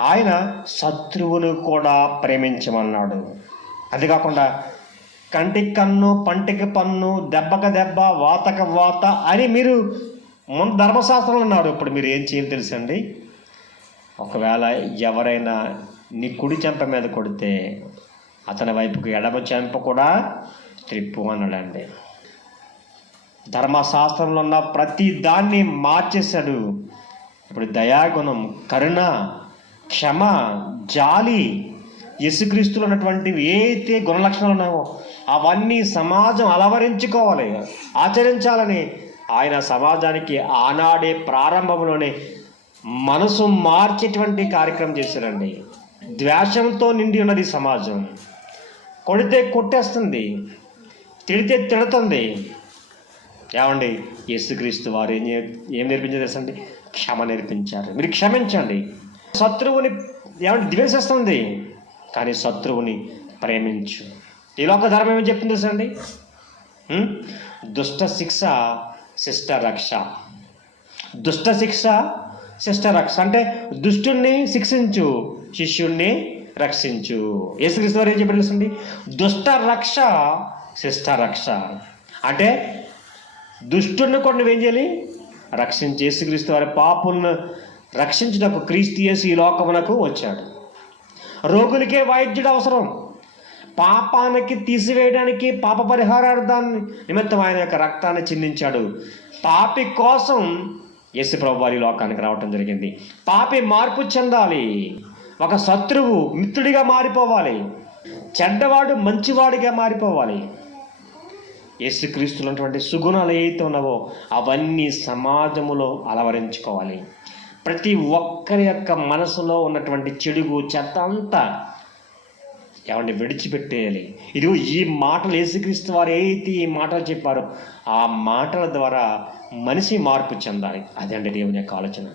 ఆయన శత్రువును కూడా ప్రేమించమన్నాడు. అది కాకుండా కంటికి కన్ను పంటికి పన్ను దెబ్బక దెబ్బ వాతక వాత అని మీరు ముందు ధర్మశాస్త్రంలో ఉన్నారు. ఇప్పుడు మీరు ఏం చేయాలి తెలుసండి? ఒకవేళ ఎవరైనా నీ కుడి చెంప మీద కొడితే అతని వైపుకి ఎడమ చెంప కూడా త్రిప్పు అన్నాడండి. ధర్మశాస్త్రంలో ఉన్న ప్రతి దాన్ని మార్చేశాడు. ఇప్పుడు దయాగుణం కరుణ క్షమ జాలి యసుక్రీస్తులు ఉన్నటువంటివి ఏదైతే గుణలక్షణాలు ఉన్నాయో అవన్నీ సమాజం అలవరించుకోవాలి ఆచరించాలని ఆయన సమాజానికి ఆనాడే ప్రారంభంలోనే మనసు మార్చేటువంటి కార్యక్రమం చేశారండి. ద్వేషంతో నిండి ఉన్నది సమాజం. కొడితే కొట్టేస్తుంది తిడితే తిడుతుంది. ఏమండి? యేసుక్రీస్తు వారు ఏం ఏం నేర్పించారు తెలుసండి? క్షమ నేర్పించారు. మీరు క్షమించండి. శత్రువుని ఏమంటే ద్వేషిస్తుంది కానీ శత్రువుని ప్రేమించు. ఈ లోక ధర్మం ఏమని చెప్పింది తెలుసండి దుష్ట శిక్ష శిష్ట రక్ష. దుష్ట శిక్ష శిష్ట రక్ష. అంటే దుష్టుణ్ణి శిక్షించు శిష్యుణ్ణి రక్షించు. యేసుక్రీస్తు వారు ఏం చెప్పారు తెలుసండి దుష్ట రక్ష శిష్ట రక్ష. అంటే దుష్టుని కూడా నువ్వేం చేయాలి? రక్షించి యేసుక్రీస్తు వారి పాపులను రక్షించుటకు క్రీస్తు ఈ లోకమునకు వచ్చాడు. రోగులకే వైద్యుడు అవసరం. పాపానికి తీసివేయడానికి పాప పరిహారార్థాన్ని నిమిత్తం ఆయన యొక్క రక్తాన్ని చిందించాడు. పాపి కోసం యేసు ప్రభు వారి లోకానికి రావటం జరిగింది. పాపి మార్పు చెందాలి. ఒక శత్రువు మిత్రుడిగా మారిపోవాలి. చెడ్డవాడు మంచివాడిగా మారిపోవాలి. యేసుక్రీస్తులో ఉన్నటువంటి సుగుణాలు ఏవైతే ఉన్నావో అవన్నీ సమాజములో అలవరించుకోవాలి. ప్రతి ఒక్కరి యొక్క మనసులో ఉన్నటువంటి చెడుగు చెత్త అంతా ఏమంటే విడిచిపెట్టేయాలి? ఇది ఈ మాటలు యేసుక్రీస్తు వారు ఏదైతే ఈ మాటలు చెప్పారో ఆ మాటల ద్వారా మనిషి మార్పు చెందాలి. అదే అండి దేవుని యొక్క ఆలోచన.